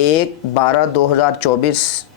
1/12/2024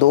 2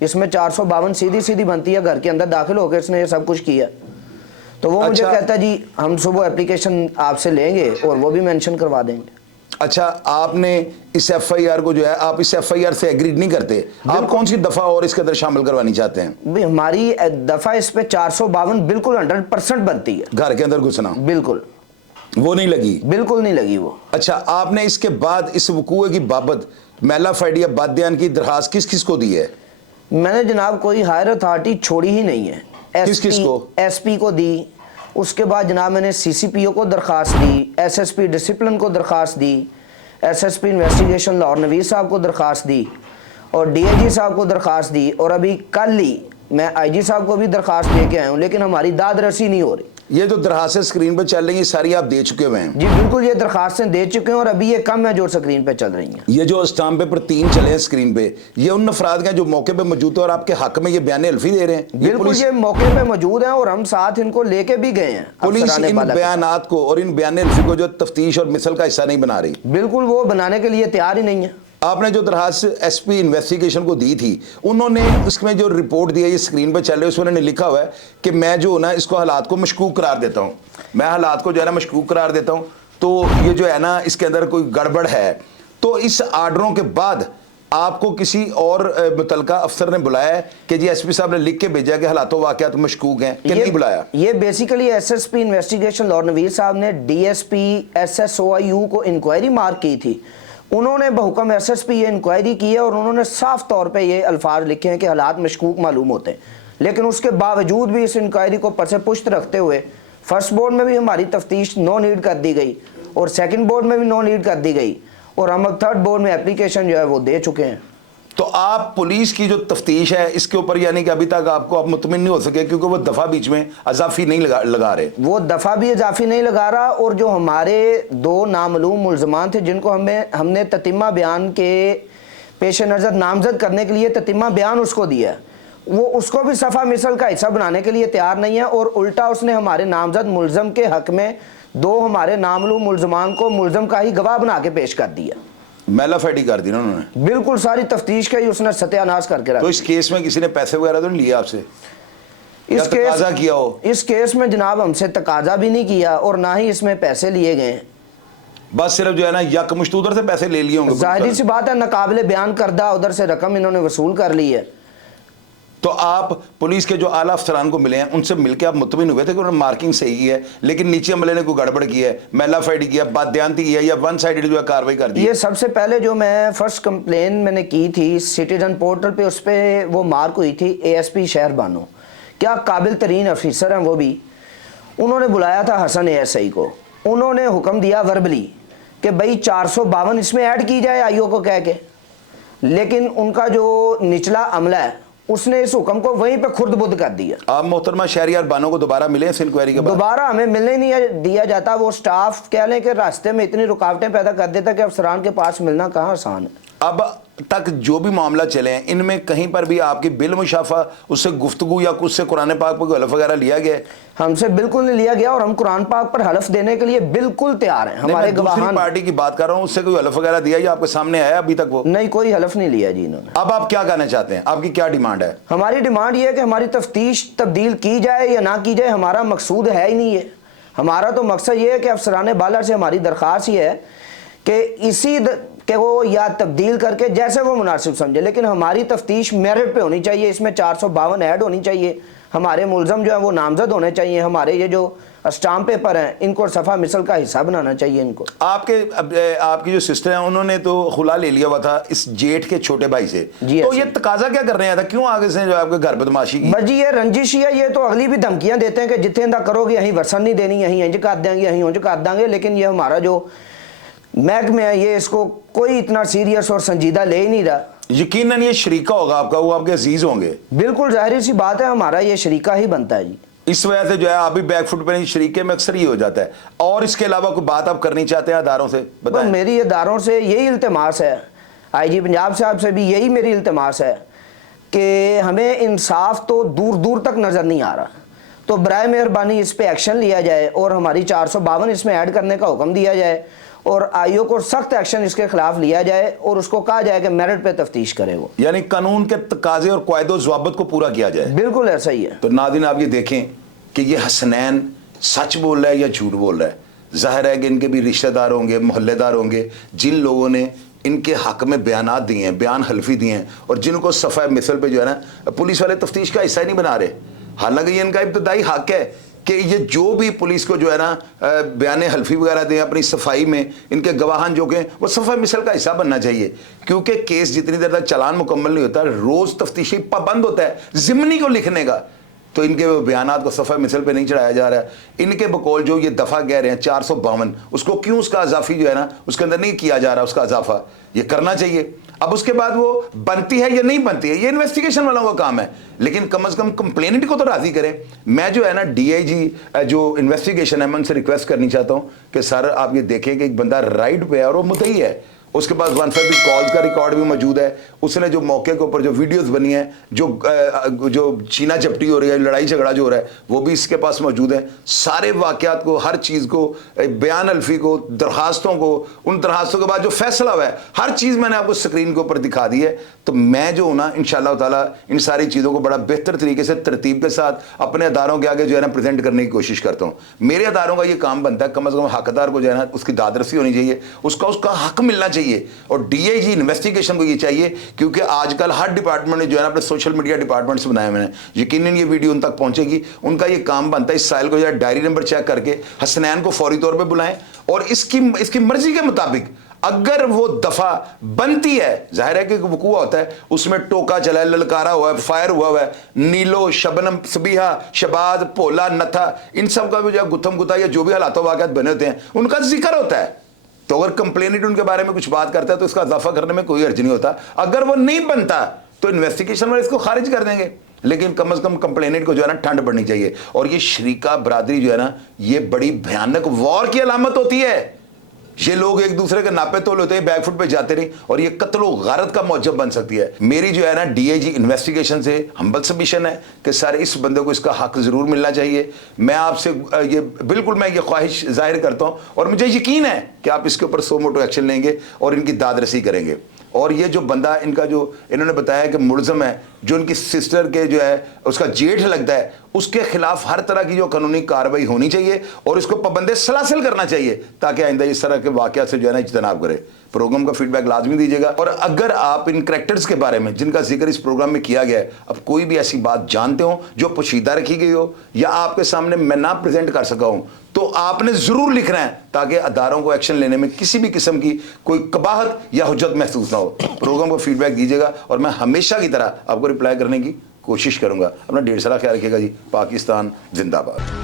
اس میں 452 سیدھی سیدھی بنتی ہے، گھر کے اندر داخل ہو کے اس نے یہ سب کچھ کیا. تو وہ مجھے کہتا ہے جی ہم صبح اپلیکیشن آپ سے لیں گے اور وہ بھی مینشن کروا دیں گے. اچھا آپ نے اس ایف آئی آر کو جو ہے آپ اس ایف آئی آر سے ایگری نہیں کرتے، آپ کون سی دفعہ اور اس کے اندر شامل کروانی چاہتے ہیں؟ ہماری دفعہ اس پہ 452 بالکل 100% بنتی ہے. گھر کے اندر گھسنا بالکل وہ نہیں لگی؟ بالکل نہیں لگی وہ. اچھا آپ نے اس کے بعد اس وقوع کی بابت محلہ فیڈیا بادیان کی درخواست کس کس کو دی ہے؟ میں نے جناب کوئی ہائر اتھارٹی چھوڑی ہی نہیں ہے. کس کس کو؟ ایس پی کو دی، اس کے بعد جناب میں نے سی سی پی او کو درخواست دی، ایس ایس پی ڈسپلن کو درخواست دی، S S P investigation Lahore نویز صاحب کو درخواست دی، اور ڈی اے جی صاحب کو درخواست دی، اور ابھی کل ہی میں آئی جی صاحب کو بھی درخواست دے کے آیا ہوں، لیکن ہماری داد رسی نہیں ہو رہی. یہ جو درخواستیں اسکرین پہ چل رہی ہیں ساری آپ دے چکے ہوئے ہیں؟ جی بالکل یہ درخواستیں دے چکے ہیں، اور ابھی یہ کم ہے جو اسکرین پہ چل رہی ہیں. یہ جو اسٹامپ پیپر 3 چلے ہیں اسکرین پہ، یہ ان افراد کے جو موقع پہ موجود ہیں اور آپ کے حق میں یہ بیان حلفی دے رہے ہیں؟ بالکل یہ موقع پہ موجود ہیں اور ہم ساتھ ان کو لے کے بھی گئے ہیں. پولیس ان بیانات کو اور ان بیان حلفی کو جو تفتیش اور مثل کا حصہ نہیں بنا رہی؟ بالکل وہ بنانے کے لیے تیار ہی نہیں ہے. آپ نے جو درخواست ایس پی انویسٹیگیشن کو دی تھی، انہوں نے اس میں جو رپورٹ دی ہے یہ اسکرین پہ چل رہے اس میں انہوں نے لکھا ہوا ہے کہ میں جو نا اس کو حالات کو مشکوک قرار دیتا ہوں، میں حالات کو جو ہے نا مشکوک قرار دیتا ہوں، تو یہ جو ہے نا اس کے اندر کوئی گڑبڑ ہے. تو اس آرڈروں کے بعد آپ کو کسی اور متعلقہ افسر نے بلایا ہے کہ جی ایس پی صاحب نے لکھ کے بھیجا کہ حالات و واقعات مشکوک ہیں، کہ نہیں بلایا؟ یہ basically S S P investigation Lahore نویز صاحب نے D S P S S O I you کو انکوائری مارک کی تھی. انہوں نے بحکم ایس ایس پی یہ انکوائری کی ہے اور انہوں نے صاف طور پہ یہ الفاظ لکھے ہیں کہ حالات مشکوک معلوم ہوتے ہیں، لیکن اس کے باوجود بھی اس انکوائری کو پر سے پشت رکھتے ہوئے فرسٹ بورڈ میں بھی ہماری تفتیش نو نیڈ کر دی گئی اور سیکنڈ بورڈ میں بھی نو نیڈ کر دی گئی، اور ہم اب تھرڈ بورڈ میں اپلیکیشن جو ہے وہ دے چکے ہیں. تو آپ پولیس کی جو تفتیش ہے اس کے اوپر یعنی کہ ابھی تک آپ مطمئن نہیں ہو سکے کیونکہ وہ دفعہ بیچ میں اضافی نہیں لگا رہے؟ وہ دفعہ بھی اضافی نہیں لگا رہا، اور جو ہمارے 2 نامعلوم ملزمان تھے جن کو ہم نے تتمہ بیان کے پیش نظر نامزد کرنے کے لیے تتمہ بیان اس کو دیا ہے، وہ اس کو بھی صفحہ مثل کا حصہ بنانے کے لیے تیار نہیں ہے، اور الٹا اس نے ہمارے نامزد ملزم کے حق میں 2 ہمارے نامعلوم ملزمان کو ملزم کا ہی گواہ بنا کے پیش کر دیا. محلہ فیڈی کر دی نا انہوں نے؟ بالکل ساری تفتیش کا ہی اس نے ستیہ ناش کر کے رکھا. تو اس کیس میں کسی نے پیسے وغیرہ تو نہیں لیے آپ سے؟ اس تقاضا کیا ہو؟ اس کیس میں جناب ہم سے تقاضا بھی نہیں کیا اور نہ ہی اس میں پیسے لیے گئے ہیں. بس صرف جو ہے نا یک مشت ادھر سے پیسے لے لیے ہوں گے؟ ظاہری سی بات ہے، ناقابل بیان کردہ ادھر سے رقم انہوں نے وصول کر لی ہے. تو آپ پولیس کے جو اعلیٰ افسران کو ملے ہیں ان سے مل کے آپ مطمئن ہوئے تھے کہ انہوں نے مارکنگ صحیح ہے، لیکن نیچے عملے نے کوئی گڑبڑ کی ہے، محلہ فیڈی کیا، بادیانتی کی ہے، یا ون سائیڈڈ جو ہے کاروائی کر دی؟ یہ سب سے پہلے جو میں فرسٹ کمپلین میں نے کی تھی سٹیزن پورٹل پہ، اس پہ وہ مارک ہوئی تھی اے ایس پی شہر بانو، کیا قابل ترین افیسر ہیں وہ بھی. انہوں نے بلایا تھا حسن اے ایس آئی کو، انہوں نے حکم دیا وربلی کہ بھائی 452 اس میں ایڈ کی جائے آئی او کو کہہ کے، لیکن ان کا جو نچلا عملہ ہے اس نے اس حکم کو وہیں پہ خرد بدھ کر دیا. آپ محترمہ شہریار بانو کو دوبارہ ملے اس انکوائری کے بعد؟ دوبارہ ہمیں ملنے نہیں دیا جاتا. وہ سٹاف کہہ لیں کہ راستے میں اتنی رکاوٹیں پیدا کر دیتا کہ افسران کے پاس ملنا کہاں آسان ہے. اب تک جو بھی معاملہ چلے ہیں ان میں کہیں پر بھی آپ کی بالمشافہ اس سے گفتگو یا کچھ سے قرآن پاک پر کوئی حلف وغیرہ لیا گیا ہے؟ ہم سے بالکل نہیں لیا گیا اور ہم قرآن پاک پر حلف دینے کے لیے بالکل تیار ہیں. ہمارے گواہان پارٹی کی بات کر رہا ہوں، اس سے کوئی حلف وغیرہ دیا یا آپ کے سامنے آیا ابھی تک؟ وہ نہیں، کوئی حلف نہیں لیا جی انہوں نے. اب آپ کیا کہنا چاہتے ہیں؟ آپ کی کیا ڈیمانڈ ہے؟ ہماری ڈیمانڈ یہ ہے کہ ہماری تفتیش تبدیل کی جائے یا نہ کی جائے، ہمارا مقصود ہے ہی نہیں ہے. ہمارا تو مقصد یہ ہے کہ افسران بالا سے ہماری درخواست یہ ہے کہ اسی کہ وہ یا تبدیل کر کے جیسے وہ مناسب سمجھے، لیکن ہماری تفتیش میرٹ پہ ہونی چاہیے. اس میں 452 ایڈ ہونی چاہیے، ہمارے ملزم جو ہیں وہ نامزد ہونے چاہیے، ہمارے یہ جو اسٹامپ پیپر ہیں ان کو صفحہ مثل کا حصہ بنانا چاہیے ان کو. آپ کی جو سسٹر ہیں انہوں نے تو خلا لے لیا ہوا تھا اس جیٹھ کے چھوٹے بھائی سے، تو یہ تقاضا کیا کر رہے ہیں تھا؟ کیوں آگے سے جو آپ کے گھر بدماشی کی؟ بس جی یہ رنجش ہی ہے. یہ تو اگلی بھی دھمکیاں دیتے ہیں کہ جتنے دا کرو گے یہیں ورسن نہیں دینی، یہیں انج کر دیں گے، یہیں انج کر دیں گے، لیکن یہ ہمارا جو محکمہ ہے یہ اس کو کوئی اتنا سیریس اور سنجیدہ لے ہی نہیں رہا. یقیناً یہ شریکہ ہوگا آپ کا، وہ آپ کے عزیز ہوں گے. بالکل ظاہری سی بات ہے، ہمارا یہ شریکہ ہی بنتا ہے جی. اس وجہ سے جو ہے آپ بھی بیک فٹ پہ نہیں، شریکے میں اکثر ہی ہو جاتا ہے. اور اس کے علاوہ کوئی بات آپ کرنی چاہتے ہیں اداروں سے؟ بتائیں. میری اداروں سے یہی التماس ہے، آئی جی پنجاب صاحب سے بھی یہی میری التماس ہے کہ ہمیں انصاف تو دور دور تک نظر نہیں آ رہا، تو برائے مہربانی اس پہ ایکشن لیا جائے اور ہماری 452 اس میں ایڈ کرنے کا حکم دیا جائے اور آئیو کو سخت ایکشن اس کے خلاف لیا جائے اور اس کو کہا جائے کہ میرٹ پہ تفتیش کرے وہ. یعنی قانون کے تقاضے اور قواعد و ضوابط کو پورا کیا جائے. بالکل ایسا ہی ہے. تو ناظرین آپ یہ دیکھیں کہ یہ حسنین سچ بول رہا ہے یا جھوٹ بول رہا ہے. ظاہر ہے کہ ان کے بھی رشتہ دار ہوں گے, محلے دار ہوں گے, جن لوگوں نے ان کے حق میں بیانات دیے ہیں, بیان حلفی دیے ہیں, اور جن کو صفحہ مثل پہ جو ہے نا پولیس والے تفتیش کا حصہ ہی نہیں بنا رہے. حالانکہ یہ ان کا ابتدائی حق ہے کہ یہ جو بھی پولیس کو جو ہے نا بیان حلفی وغیرہ دیں اپنی صفائی میں, ان کے گواہان جو کہ وہ صفحہ مثل کا حصہ بننا چاہیے. کیونکہ کیس جتنی دیر تک چلان مکمل نہیں ہوتا, روز تفتیشی پابند ہوتا ہے ضمنی کو لکھنے کا, تو ان کے بیانات کو صفحہ مثل پہ نہیں چڑھایا جا رہا ہے. ان کے بقول جو یہ دفعہ کہہ رہے ہیں 452, اس کو کیوں اس کا اضافی جو ہے نا اس کے اندر نہیں کیا جا رہا, اس کا اضافہ یہ کرنا چاہیے. اب اس کے بعد وہ بنتی ہے یا نہیں بنتی ہے یہ انویسٹیگیشن والوں کا کام ہے, لیکن کم از کم کمپلیننٹ کو تو راضی کریں. میں جو ہے نا ڈی آئی جی جو انویسٹیگیشن ہے میں ان سے ریکویسٹ کرنی چاہتا ہوں کہ سر آپ یہ دیکھیں کہ ایک بندہ رائٹ پہ ہے اور وہ مدعی ہے, اس کے پاس 150 کالز کا ریکارڈ بھی موجود ہے, اس نے جو موقع کے اوپر جو ویڈیوز بنی ہیں, جو چینا جپٹی ہو رہی ہے, لڑائی جھگڑا جو ہو رہا ہے, وہ بھی اس کے پاس موجود ہے. سارے واقعات کو, ہر چیز کو, بیان الفی کو, درخواستوں کو, ان درخواستوں کے بعد جو فیصلہ ہوا ہے, ہر چیز میں نے آپ کو اسکرین کے اوپر دکھا دی ہے. تو میں جو ہوں نا انشاءاللہ تعالیٰ ان ساری چیزوں کو بڑا بہتر طریقے سے ترتیب کے ساتھ اپنے اداروں کے آگے جو ہے نا پریزنٹ کرنے کی کوشش کرتا ہوں. میرے اداروں کا یہ کام بنتا ہے کم از کم حقدار کو جو ہے نا اس کی دادرسی ہونی چاہیے, اس کا حق ملنا چاہیے. اور ڈی آئی جی انویسٹیگیشن کو یہ چاہیے, کیونکہ آج کل ہر ڈپارٹمنٹ نے جو ہے نا اپنے سوشل میڈیا ڈپارٹمنٹس بنائے ہوئے ہیں, یقیناً یہ ویڈیو ان تک پہنچے گی. ان کا یہ کام بنتا ہے اس سائل کو جو ہے ڈائری نمبر چیک کر کے حسنین کو فوری طور پہ بلائیں, اور اس کی مرضی کے مطابق اگر وہ دفعہ بنتی ہے, ظاہر ہے کہ وقوع ہوتا ہے, اس میں ٹوکا چلا ہے, للکارا ہوا ہے, فائر ہوا ہے, نیلو, شبنم, سبیہا, شباز, پولا, نتھا, ان سب کا بھی جو ہے گتھم گتا یا جو بھی حالات و واقعات بنے ہوتے ہیں ان کا ذکر ہوتا ہے. تو اگر کمپلیننٹ ان کے بارے میں کچھ بات کرتا ہے تو اس کا اضافہ کرنے میں کوئی حرج نہیں ہوتا. اگر وہ نہیں بنتا تو انویسٹیگیشن والے اس کو خارج کر دیں گے, لیکن کم از کم کمپلیننٹ کو جو ہے نا ٹھنڈ پڑنی چاہیے. اور یہ شریکہ برادری جو ہے نا یہ بڑی بھیانک وار کی علامت ہوتی ہے. یہ لوگ ایک دوسرے کے ناپے تول ہوتے ہیں, بیک فٹ پہ جاتے نہیں, اور یہ قتل و غارت کا موجب بن سکتی ہے. میری جو ہے نا ڈی آئی جی انویسٹیگیشن سے ہمبل سبمیشن ہے کہ سر اس بندے کو اس کا حق ضرور ملنا چاہیے. میں آپ سے یہ بالکل میں یہ خواہش ظاہر کرتا ہوں, اور مجھے یقین ہے کہ آپ اس کے اوپر سو موٹو ایکشن لیں گے اور ان کی داد رسی کریں گے. اور یہ جو بندہ ان کا جو انہوں نے بتایا کہ ملزم ہے, جو ان کی سسٹر کے جو ہے اس کا جیٹھ لگتا ہے, اس کے خلاف ہر طرح کی جو قانونی کارروائی ہونی چاہیے اور اس کو پابند سلاسل کرنا چاہیے تاکہ آئندہ اس طرح کے واقعات سے جو ہے نا اجتناب کرے. پروگرام کا فیڈ بیک لازمی دیجیے گا. اور اگر آپ ان کریکٹرز کے بارے میں جن کا ذکر اس پروگرام میں کیا گیا ہے, اب کوئی بھی ایسی بات جانتے ہوں جو پوشیدہ رکھی گئی ہو یا آپ کے سامنے میں نہ پریزنٹ کر سکا ہوں, تو آپ نے ضرور لکھنا ہے تاکہ اداروں کو ایکشن لینے میں کسی بھی قسم کی کوئی قباحت یا حجت محسوس نہ ہو. پروگرام کو فیڈ بیک دیجیے گا اور میں ہمیشہ کی طرح آپ کو رپلائی کرنے کی کوشش کروں گا. اپنا ڈھیر سارا خیال رکھیے گا جی. پاکستان زندہ باد.